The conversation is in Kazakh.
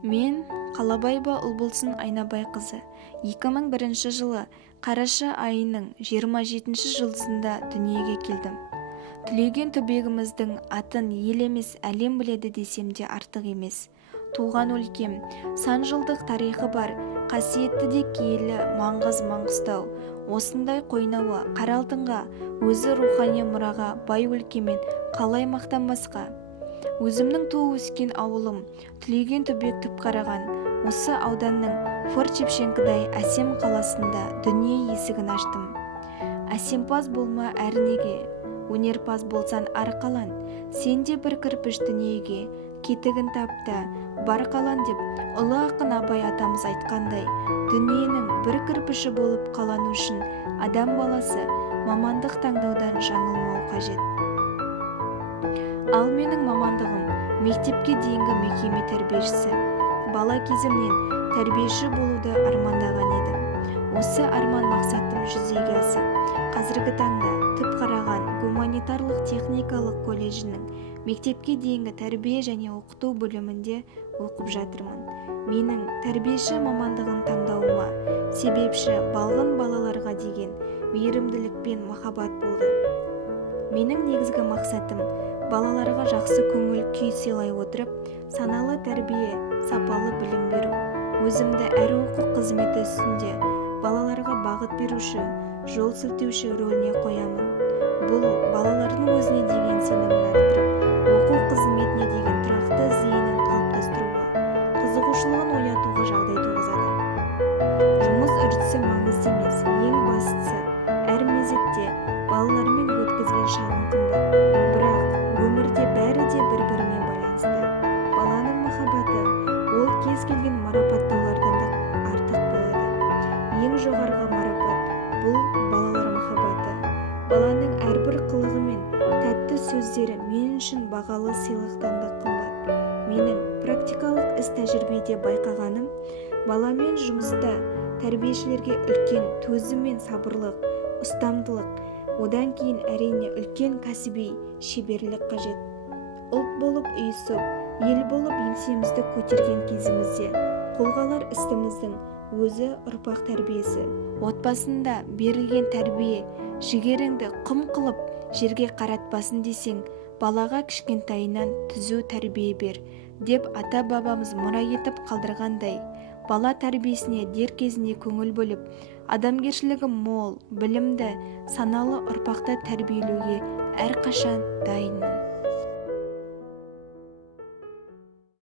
Мен Қалабаева Ұлболсын Айнабайқызы 2001 жылы қараша айының 27 жұлдызында дүниеге келдім. Түлеген түбегіміздің атын ел емес әлем біледі десем де артық емес. Туған өлкем сан жылдық тарихы бар, қасиетті де киелі Маңғыз Маңғыстау. Осындай қойнауы қара алтынға, өзі рухани мұраға бай өлкемен қалай мақтанбасқа. Өзімнің туып өскен ауылым Түлеген түбек Түпқараған осы ауданның Форт Шевченкодай әсем қаласында дүние есігін аштым. Әсемпаз болма әрнеге, өнерпаз болсан арқалан, сенде бір кірпіш дүниеге, кетігін тапта, бар қалан деп ұлы ақын Абай атамыз айтқандай, дүниенің бір кірпіші болып қалану үшін адам баласы мамандық таңдаудан жаңылмау қажет. Ал менің мамандығым мектепке дейінгі мекеме тәрбиешісі. Бала кезімнен тәрбиеші болуды армандаған едім. Осы арман мақсатым жүзеге асып, қазіргі таңда Түпқараған гуманитарлық техникалық колледжінің мектепке дейінгі тәрбие және оқыту бөлімінде оқып жатырмын. Менің тәрбиеші мамандығын таңдауыма себепші балғын балаларға деген мейірімділік пен махаббат болды. Менің негізгі мақсатым балаларға жақсы көңіл күй сыйлай отырып, саналы тәрбие, сапалы білім беру. Өзімді әр оқу қызметі үстінде балаларға бағыт беруші, жол сілтеуші рөліне қоямын. Бұл балалардың өзіне деген сенімін арттырып, оқу қызметіне деген тұрақты зейінін қалыптастыруға, қызығушылығын оятуға жағдай туғызады. Жұмыс үрдісі маңызды емес, ең бастысы әр мезетте балалармен өткізген шағын қымбат. Бірақ өмірде бәрі де бір-бірімен байланысты. Баланың махаббаты ол кез келген марапаттаулардан да артық болады. Ең жоғарғы марапат бұл балалар махаббаты. Баланың әрбір қылығы мен тәтті сөздері мен үшін бағалы сыйлықтан да қымбат. Менің практикалық іс тәжірибеде байқағаным, баламен жұмыста тәрбиешілерге үлкен төзім мен сабырлық, ұстамдылық, одан кейін әрине үлкен кәсіби шеберлік қажет. Ұлт болып ұйысып, ел болып еңсемізді көтерген кезімізде қолға алар істіміздің өзі ұрпақ тәрбиесі. Отбасында берілген тәрбие жігеріңді құм қылып жерге қаратпасын десең, балаға кішкентайынан түзу тәрбие бер деп ата-бабамыз мұра етіп қалдырғандай, бала тәрбиесіне дер кезінде көңіл бөліп, адамгершілігі мол, білімді, саналы ұрпақты тәрбиелеуге әрқашан дайынмын.